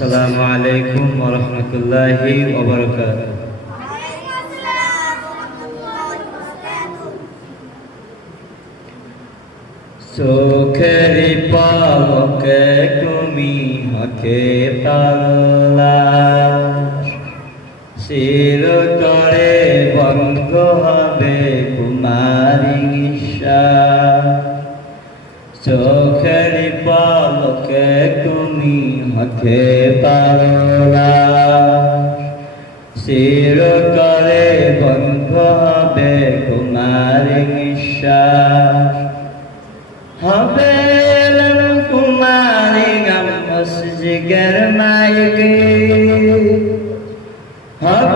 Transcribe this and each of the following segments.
আসসালামু আলাইকুম ওরহমতুল্লাহি ওবরকাত চোখের পলকে তুমি হকে পারলা। শির করে বন্ধ হবে কুমারী নিঃশ্বাস। চোখের পলকে তুমি হতে পারলা শির করে বন্ধ হবে কুমার হবে কুমারী গাম মাইকে। হবে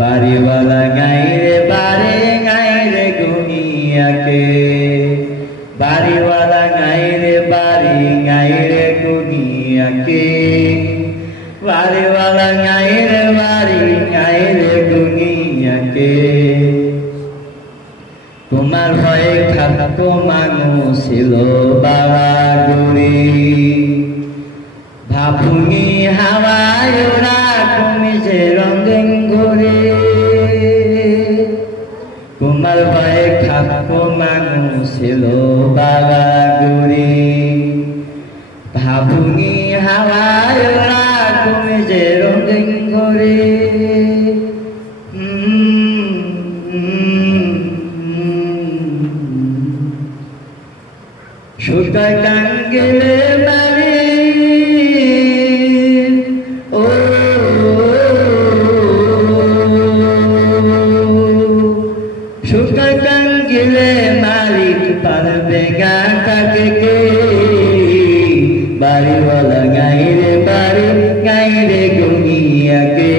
বাড়িওয়ালা গাইরে, বাড়ি গাইরে গুনিয়াকে। বাড়িওয়ালা গাইরে, বাড়ি গাইরে গুনিয়াকে। বাড়িওয়ালা গাইরে, বাড়ি গাইরে গুনিয়াকে। তোমার ভয়ে খাতো মানুষ বাবা গুড়ি ভাপুনি হাওয়ায় ওরা কমিছে রঙিন ছিল বাবা গুড়ি ভাবুনি হাওয়ায় ওরা কমিছে রঙিন ঘুরে সুতা টাঙ্গেলে বাড়ি। ও সুতা টাঙ্গেলে মালিক পারবে গাটাকে কে? বাড়িওয়ালা গাইরে বাড়ি, গাইরে গুনিয়াকে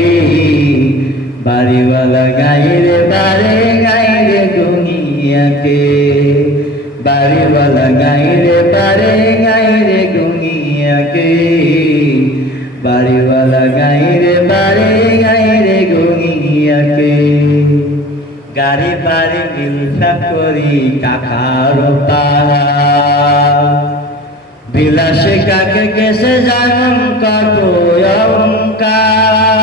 বাড়িওয়ালা গাইরে বাড়ি, গাইরে গুনিয়াকে বাড়িওয়ালা গাইরে বাড়ি, গাইরে গুনিয়াকে বাড়িওয়ালা গাইরে করি কাকার পাড়া। বিলাসে কাকে কেসে জানম কত অহংকার।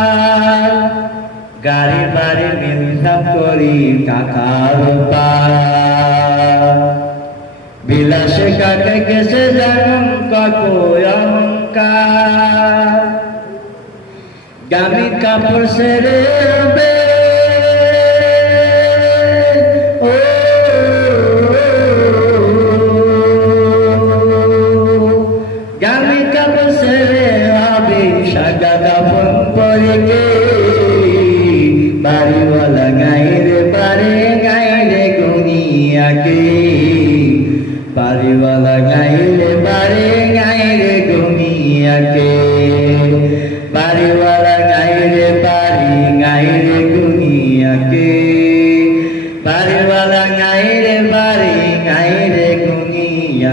গাড়ি বাড়ি মিলসা করি কাকার পাড়া। বিলাসে কাকে কেসে জানম কত গামি কাপড় সেরে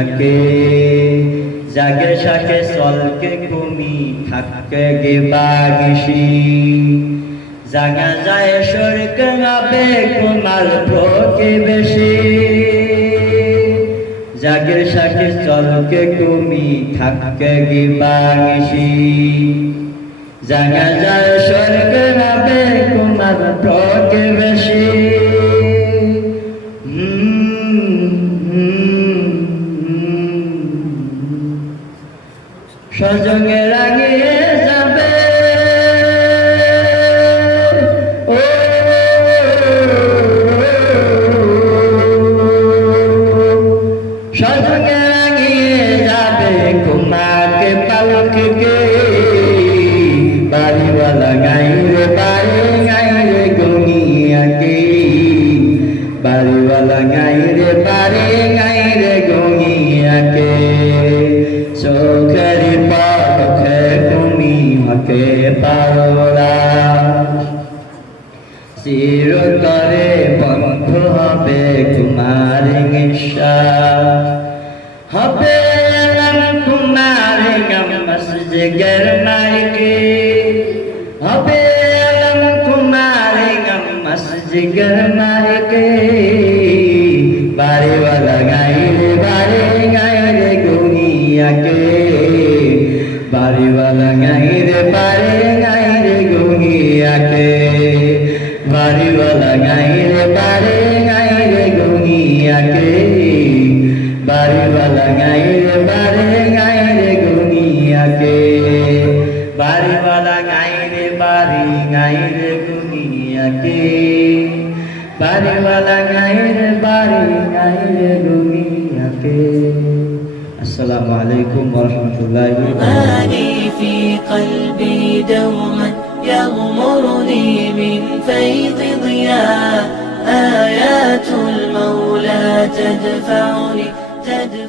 গুনিয়াকে জাগে সাকে সলকে কুমি থাকে গে বাগিসি। জাগা যায় সরক গাবে কুমার বেশি। জাগের সাথে চলকে তুমি থাকে গিবাগিসি জাগা যায় স্বর্গ নাবে কুমার প্রকে সজঙ্গে রাগিয়ে যাবে ও সজঙ্গে রাগিয়ে যাবে কুমাকে পালকে গে বাড়িওয়ালা গাইরে বাড়ি গাইরে গনিয়াকে বাড়িওয়ালা গাইরে বাড়ি গাইরে চিরতরে বন্ধ হবে তোমার নিশা। হবে তোমার মসজিদের নাইকে হবে তোমার মসজিদের নাইকে السلام عليكم ورحمة الله وبركاته في قلبي دوما يغمرني من فيض ضياء آيات المولى تدفعني تدفعني